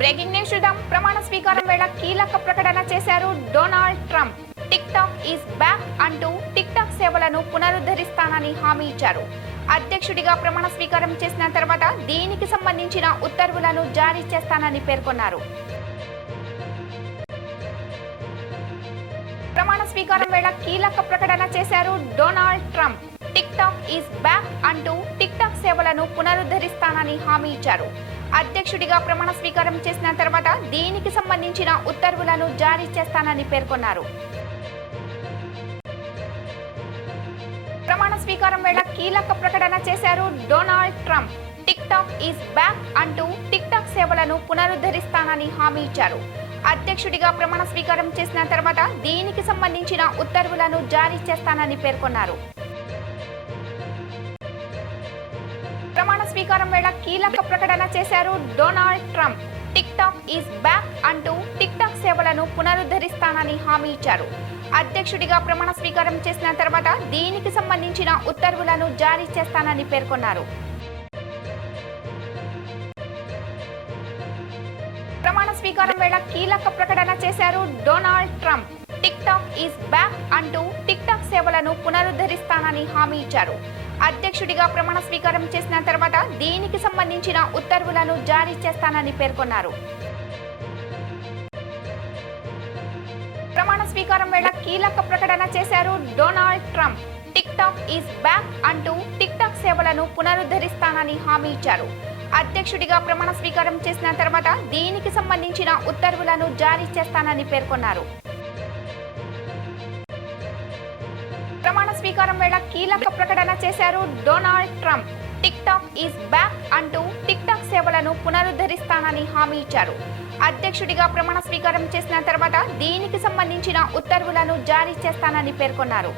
Breaking news చూద్దాం. ప్రమాణ స్వీకారం వేళ కీలక ప్రకటన చేశారు Donald Trump. TikTok is back అంటూ టిక్ టాక్ సేవలను పునరుద్ధరిస్తానని హామీ ఇచ్చారు. అధ్యక్షుడిగా ప్రమాణ స్వీకారం చేసిన తర్వాత దీనికి సంబంధించిన ఉత్తర్వులను జారీ చేస్తానని పేర్కొన్నారు. ప్రమాణ స్వీకారం వేళ కీలక ప్రకటన చేశారు Donald Trump. TikTok is back అంటూ సేవలను పునరుద్ధరిస్తానని హామీ ఇచ్చారు. అధ్యక్షుడిగా ప్రమాణ స్వీకారం చేసిన తర్వాత దీనికి సంబంధించిన ఉత్తర్వులను జారీ చేస్తానని పేర్కొన్నారు. ప్రమాణ స్వీకారం వేళ కీలక ప్రకటన చేశారు Donald Trump. TikTok is back అంటూ టిక్ టాక్ సేవలను పునరుద్ధరిస్తానని హామీ ఇచ్చారు. అధ్యక్షుడిగా ప్రమాణ స్వీకారం చేసిన తర్వాత దీనికి సంబంధించిన ఉత్తర్వులను జారీ చేస్తానని పేర్కొన్నారు. ప్రమాణ స్వీకారం వేళ కీలక ప్రకటన చేశారు Donald Trump. TikTok is back అంటూ టిక్ టాక్ సేవలను పునరుద్ధరిస్తానని హామీ ఇచ్చారు. అధ్యక్షుడిగా ప్రమాణ స్వీకారం చేసిన తర్వాత దీనికి సంబంధించిన ఉత్తర్వులను జారీ చేస్తానని పేర్కొన్నారు. ప్రమాణ స్వీకారం వేళ కీలక ప్రకటన చేశారు Donald Trump. TikTok is back అంటూ టిక్ టాక్ సేవలను పునరుద్ధరిస్తానని హామీ ఇచ్చారు. అధ్యక్షుడిగా ప్రమాణ స్వీకారం చేసిన తర్వాత దీనికి సంబంధించిన ఉత్తర్వులను జారీ చేస్తానని పేర్కొన్నారు. ప్రమాణ స్వీకారం వేళ కీలక ప్రకటన చేశారు Donald Trump. TikTok is back అంటూ టిక్ టాక్ సేవలను పునరుద్ధరిస్తానని హామీ ఇచ్చారు. అధ్యక్షుడిగా ప్రమాణ స్వీకారం చేసిన తర్వాత దీనికి సంబంధించిన ఉత్తర్వులను జారీ చేస్తానని పేర్కొన్నారు. ప్రమాణ స్వీకారం వేళ కీలక ప్రకటన చేశారు Donald Trump. TikTok is back అంటూ టిక్ టాక్ సేవలను పునరుద్ధరిస్తానని హామీ ఇచ్చారు. అధ్యక్షుడిగా ప్రమాణ స్వీకారం చేసిన తర్వాత దీనికి సంబంధించిన ఉత్తర్వులను జారీ చేస్తానని పేర్కొన్నారు.